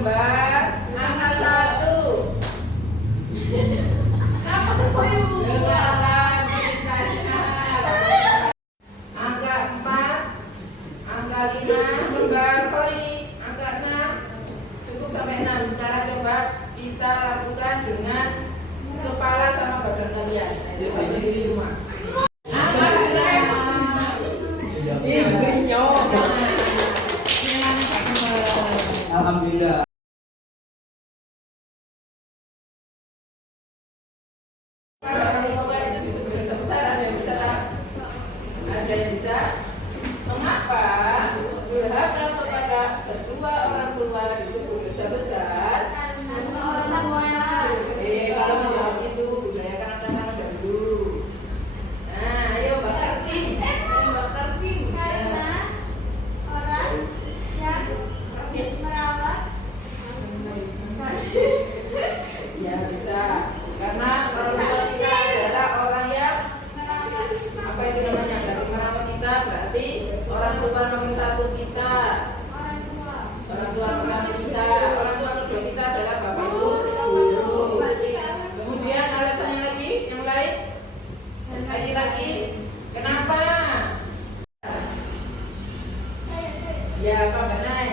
kembar, angka 1. Dengarkan ceritanya. Angka 4, angka 5, kembar Kori, angka 6, cukup sampai 6. Sekarang coba kita lakukan dengan kepala sama badan kalian. Coba ini semua. Alhamdulillah. Ada yang bisa. Mengapa durhaka kepada kedua orang tua disebut besar-besar? Kalau menjawab itu budayakan anak-anak dahulu. Nah, ayo bakar tim. Bakar tim. Karena orang yang merawat Ya bisa. Karena orang tua kita adalah orang yang apa itu namanya? Dari merawat kita berarti orang tua nomor 1 kita. Orang tua pertama kita. Orang tua kedua kita adalah bapak ibu guru. Kemudian alasannya lagi yang lain? Laki-laki. Kenapa? Ya apa Mbak Nay?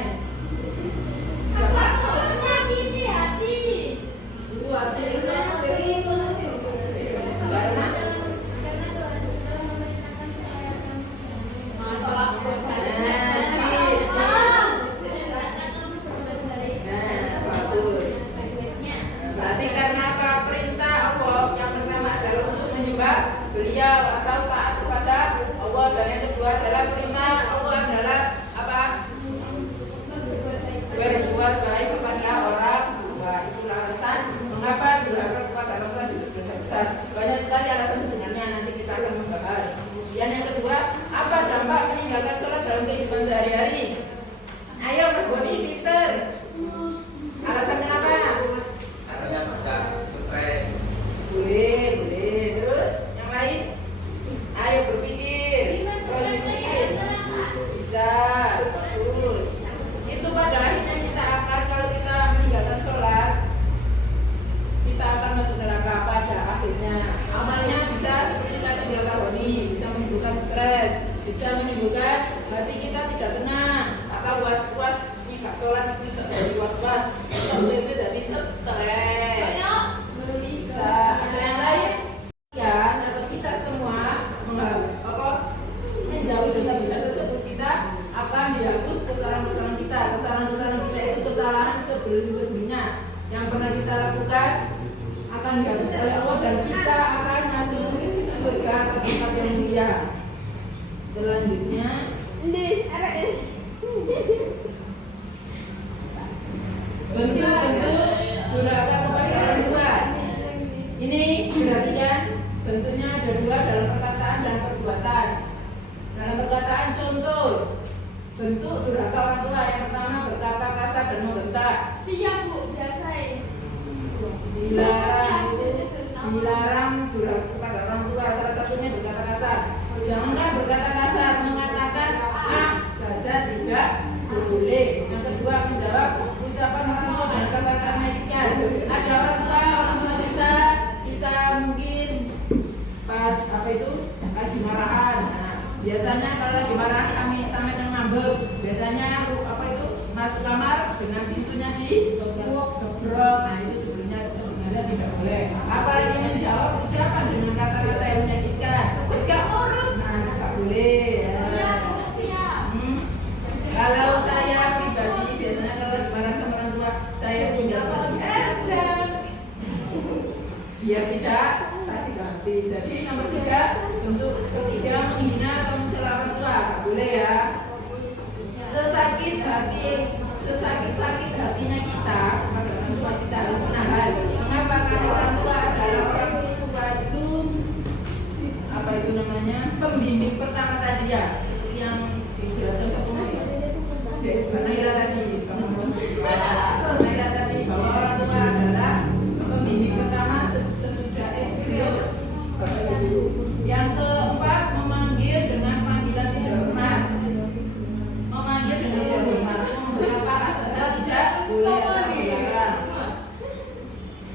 Beliau atau taat kepada Allah, dan yang kedua adalah perintah Allah adalah apa? Berbuat baik kepada orang tua. Itulah alasan mengapa durhaka kepada orang tua disebut dosa besar. Banyak sekali alasan sebenarnya, nanti kita akan membahas. Dan yang kedua, apa dampak meninggalkan sholat dalam kehidupan sehari-hari? Ayo Mas Boni, Peter. Alasan kenapa? Katanya bisa stres. Boleh. Terus yang lain? Ayo berpikir positif. Bisa, bagus. Itu pada akhirnya kita akan, kalau kita meninggalkan sholat, kita akan masuk neraka pada akhirnya. Amalnya bisa seperti tadi Boni, bisa menimbulkan stres, bisa menimbulkan hati kita tidak tenang, atau was-was. Ini gak sholat itu dari was-was, was-was dari stres. Bisa. Ada yang lain? Ya, kalau kita semua menjauhi dosa besar tersebut, kita akan dihapus kesalahan-kesalahan kita. Kesalahan-kesalahan kita itu kesalahan sebelum-sebelumnya yang pernah kita lakukan akan dihapus oleh Allah, dan kita akan masuk surga atau tempat yang mulia. Selanjutnya, bentuk-bentuk durhaka kepada orang tua. Ini perhatikan, bentuknya ada 2 dalam perkataan dan perbuatan. Dalam perkataan, contoh bentuk durhaka orang tua. Yang pertama, berkata kasar dan membentak. Dilarang durhaka kepada orang tua. Salah satunya berkata kasar. Janganlah berkata kasar, mengatakan saja tidak boleh. Yang kedua, menjawab ucapan orang tua dengan kata-kata menyakitkan. Ada orang tua kita mungkin pas lagi marahan. Nah, biasanya kalau lagi marahan kami sampai ngambek. Biasanya masuk kamar dengan pintunya dikebrok. Nah, itu sebenarnya tidak boleh. Apalagi menjawab ucapan dengan kata-kata yang menyakitkan. Wes gak ngurus. Nah, gak boleh. Kalau saya pribadi biasanya kalau lagi marah sama orang tua, saya tinggal pergi aja biar tidak sakit hati. Jadi nomor 3, untuk ketiga, menghina atau mencela orang tua, gak boleh ya. Sesakit hatinya kita pada orang tua, kita harus menahan. Mengapa? Karena orang tua adalah orang tua itu pembimbing pertama tadi ya, seperti yang dijelaskan satu Naila tadi, Naila tadi, bahwa orang tua adalah pembimbing pertama sesudah SD. Yang keempat,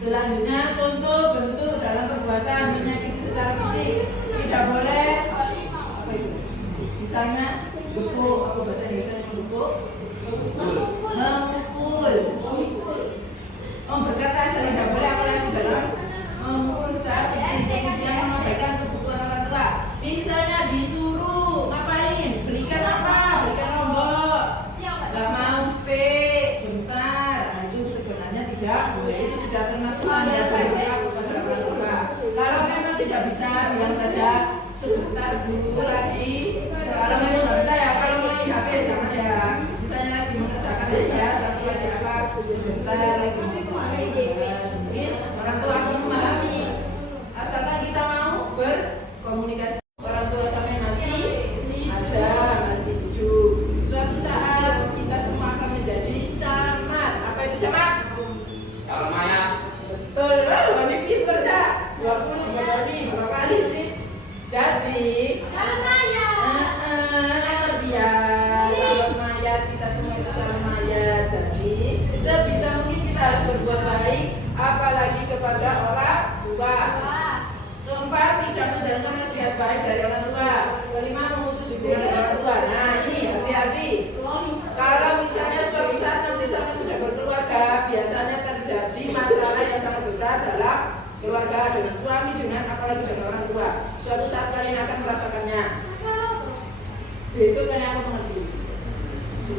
Selanjutnya contoh bentuk dalam perbuatan menyakiti secara fisik tidak boleh apa itu? Misalnya gebuk, apa bahasa Inggrisnya gebuk? Memukul. Berkata asal tidak boleh apalagi dalam memukul secara fisik yang mengabaikan kebutuhan orang tua. Misalnya disuruh ngapain? Belikan apa? Belikan lombok. Gak mau sih, bentar. Nah, itu sebenarnya tidak boleh. Itu sudah termasuk anda berlaku kepada orang tua. Kalau memang tidak bisa, bilang saja sebentar dulu lagi. Kalau memang nggak bisa ya, kalau mau HP jangan ya. Misalnya lagi mengerjakan ya, satu lagi apa? Sebentar lagi mungkin orang tua akan memahami. Asalkan kita mau berkomunikasi. Orang tua sampai masih ada, masih hidup. Suatu saat kita semua akan menjadi camat. Apa itu camat? Kalau Maya Betul, ini pinter ya. 20 berapa kali sih? Jadi kalau Maya kita semua itu calon Maya. Jadi sebisa mungkin kita harus berbuat baik, apalagi kepada orang tua. Keempat, tidak menjalankan nasihat baik dari orang tua. Kelima, memutus hubungan dengan orang tua. Nah ini hati-hati. Kalau misalnya suatu saat nanti sampai sudah berkeluarga, biasanya terjadi masalah yang sangat besar dalam keluarga dengan suami, dengan apalagi dengan orang tua. Suatu saat kalian akan merasakannya. Besok kalian akan mengerti.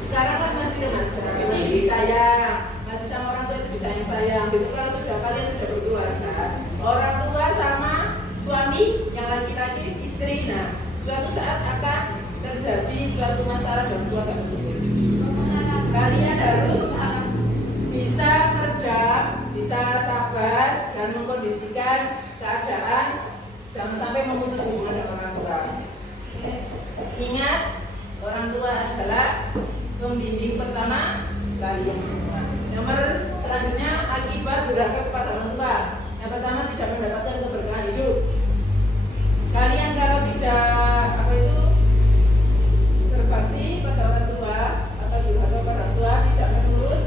Sekarang kan masih remaja, masih disayang, masih sama orang tua itu disayang-sayang. Besok kalau kalian sudah berkeluarga, orang tua sama suami yang laki-laki istri, nah suatu saat akan terjadi suatu masalah dalam keluarga tersebut. Kalian harus bisa meredam, bisa sabar dan mengkondisikan keadaan, jangan sampai memutus hubungan dengan orang tua. Ingat, orang tua adalah pembimbing pertama kalian semua. Nomor selanjutnya, akibat durhaka kepada orang tua. Yang pertama, tidak mendapatkan keberkahan hidup. Kalian kalau tidak berbakti pada orang tua atau durhaka pada orang tua, tidak menurut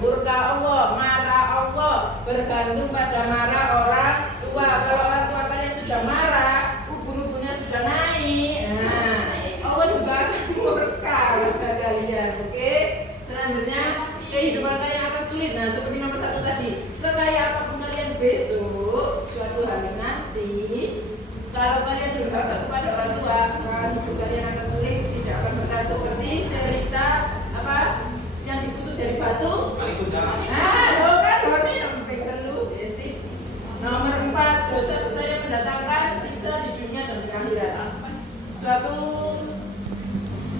murka Allah, marah Allah, bergantung pada marah orang tua. Kalau orang tua kalian sudah marah, ubun-ubunnya sudah naik, nah Allah juga akan murka pada kalian. Oke? Selanjutnya, kehidupan kalian akan sulit. Nah, seperti nomor 1 tadi, sekaya apapun kalian besok, suatu hari nanti, kalau kalian durhaka kepada orang tua, hidup kalian akan sulit, tidak akan berkah. Seperti cerita apa yang dikutuk jadi batu. Nah, lo kan Roni sampai telu, ya sih. Nomor 4, dosa-dosa yang mendatangkan siksa di dunia dan di akhirat. Suatu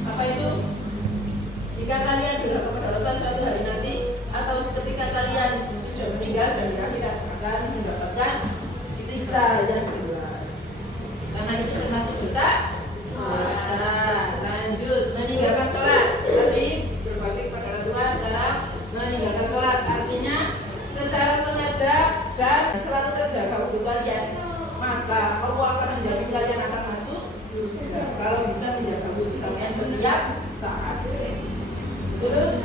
apa itu? Jika kalian durhaka kepada orang tua suatu hari nanti, atau ketika kalian sudah meninggal dan di akhirat akan mendapatkan siksa yang jelas. Karena itu termasuk dosa. Lanjut, meninggalkan sholat. Tadi berbakti kepada orang tua, sekarang meninggalkan sholat. Artinya secara sengaja dan selalu terjaga untuk kalian, maka Allah akan menjamin kalian akan masuk surga. Kalau bisa menjaga wudhu sampai setiap saat. Terus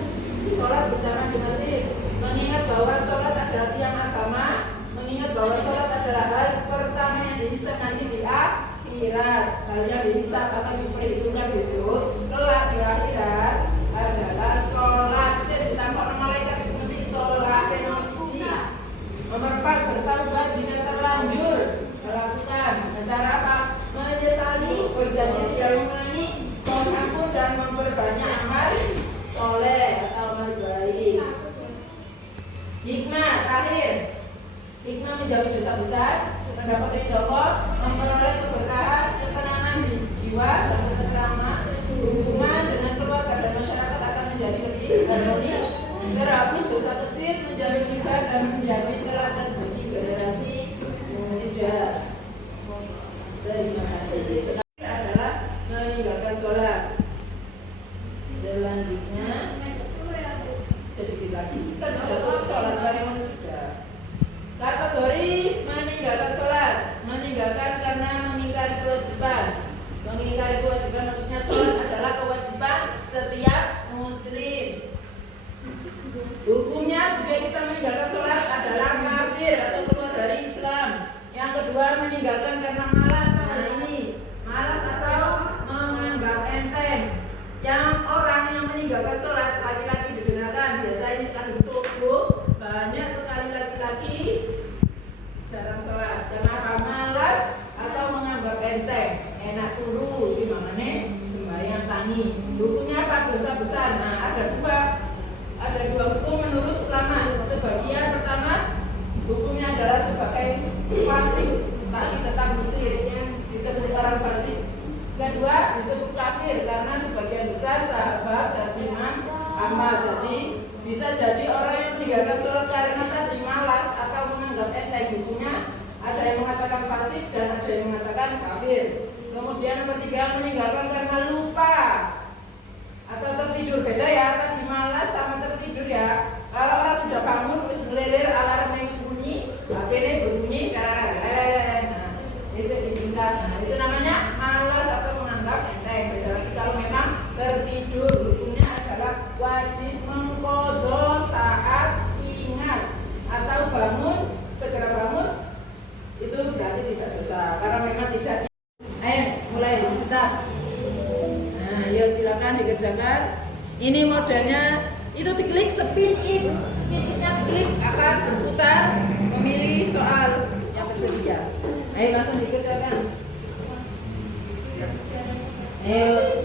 sholat berjamaah di masjid. Mengingat bahwa sholat adalah tiang agama, mengingat bahwa sholat adalah hal pertama yang dihisab nanti di akhirat. Hal yang dihisab atau diperhitungkan besok kelak di akhirat adalah sholat. Saya ditambah orang malaikat itu mesti sholat dan nomor 1. Nomor 4, bertaubat jika terlanjur melakukan. Cara apa? Menyesali, berjanji tidak mengulangi, mohon ampun dan memperbanyak amal soleh atau amal baik. Hikmah terakhir, hikmah menjauhi dosa besar, mendapat ridho Allah, memperoleh keberkahan, ketenangan di jiwa dan ketentraman, hubungan dengan keluarga dan masyarakat akan menjadi lebih harmonis, terhapus dosa kecil, menjamin jiwa dan menjadi teladan bagi generasi muda. Terima kasih. Sekarang adalah meninggalkan sholat. Selanjutnya sedikit lagi kita sudah tutup sholat bareng sudah. Kategori meninggalkan sholat, meninggalkan karena mengingkari kewajiban. Mengingkari kewajiban maksudnya sholat adalah kewajiban setiap muslim. Hukumnya jika kita meninggalkan sholat adalah kafir atau keluar dari Islam. Yang kedua, meninggalkan karena malas. Nah ini malas atau menganggap enteng. Yang orang yang meninggalkan sholat, laki-laki digunakan biasanya kan subuh, banyak sekali laki-laki jarang sholat. Kenapa? Malas atau menganggap enteng, enak turu, gimana nih sembahyang tangi. Hukumnya apa? Dosa besar. Nah ada dua hukum menurut ulama. Sebagian pertama hukumnya adalah sebagai fasik, tapi tetap musyrik, disebut orang fasik. Kedua disebut kafir karena sebagian besar sahabat dan imam amal. Jadi bisa jadi orang yang meninggalkan sholat karena tadi malas atau menganggap enteng. Hukumnya ada yang mengatakan fasik dan ada yang mengatakan kafir. Kemudian yang ketiga, meninggalkan karena lupa atau tertidur. Beda ya, tadi malas sama tertidur ya. Kalau orang sudah bangun wis ngelilir, alarmnya wis bunyi, HP-nya berbunyi, nah bisa dipintas. Nah itu namanya malas atau menganggap enteng. Beda lagi kalau memang tertidur. Hukumnya adalah wajib mengqadha saat ingat atau bangun, segera bangun, itu berarti tidak dosa karena memang tidak di... Ayo mulai start. Nah yuk silakan dikerjakan. Ini modelnya itu diklik spin in-nya diklik akan berputar memilih soal yang tersedia. Ayo langsung dikerjakan. Ayo